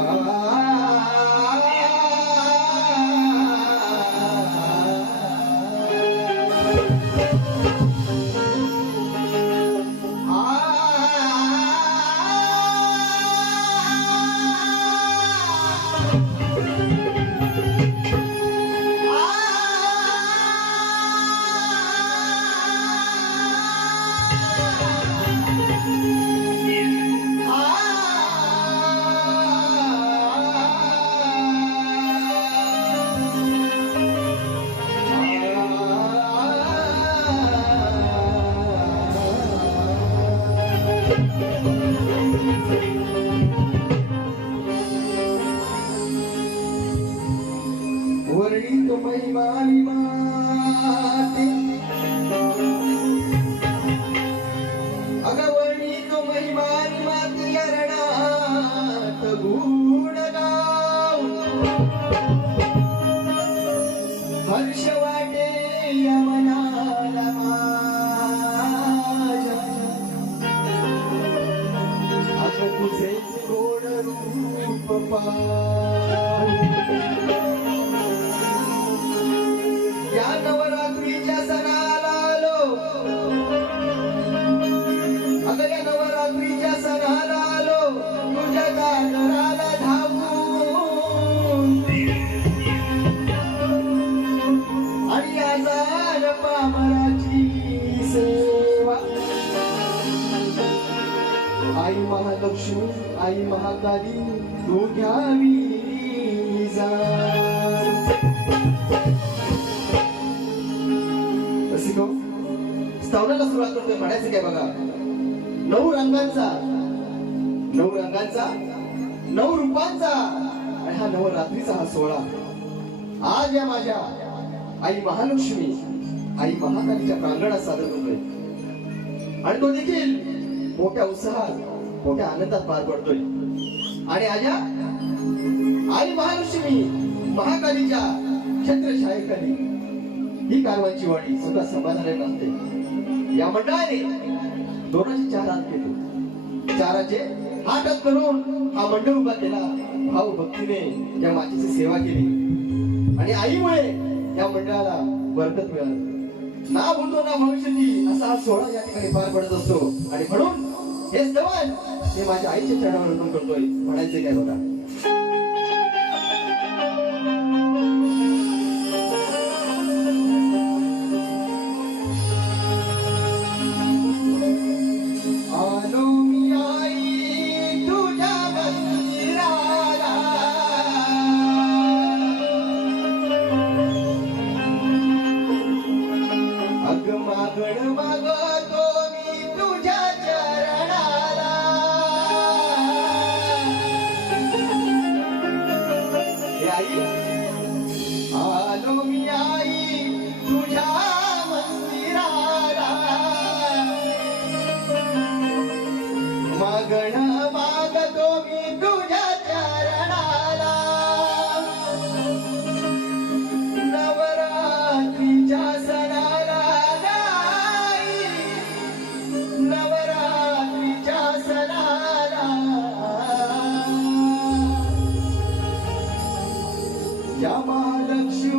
Oh. Ooh. आजार पामराची सेवा. आई महालक्ष्मी आई महाकाली तू घ्यावी जा स्तवनाला सुरुवात करतोय म्हणायचं काय बघा? नऊ रंगांचा. नऊ रंगांचा नऊ रूपांचा. आणि हा नवरात्रीचा हा सोहळा. आज या माझ्या आई महालक्ष्मी आई महाकालीच्या प्रांगणात सादर होतोय. आणि तो देखील मोठ्या उत्साहात मोठ्या आनंदात पार पडतोय. आणि आजा आई महालक्ष्मी महाकालीच्या छत्रछायेखाली ही कारवाईची वाणी सुद्धा समाधान नसते या मंडळाने दोनाचे चार हात केले चाराचे हातात करून हा मंडळ उभा केला. भाऊ भक्तीने या मातीची सेवा केली. आणि आईमुळे या मंडळाला बरकत मिळाली. ना बोलतो ना भविष्यती असा सोहळा या ठिकाणी पार पडत असतो. आणि म्हणून हे स्तवन हे माझ्या आईच्या चरणावर अर्पण करतोय म्हणायचे काय बघा. महालक्ष्मी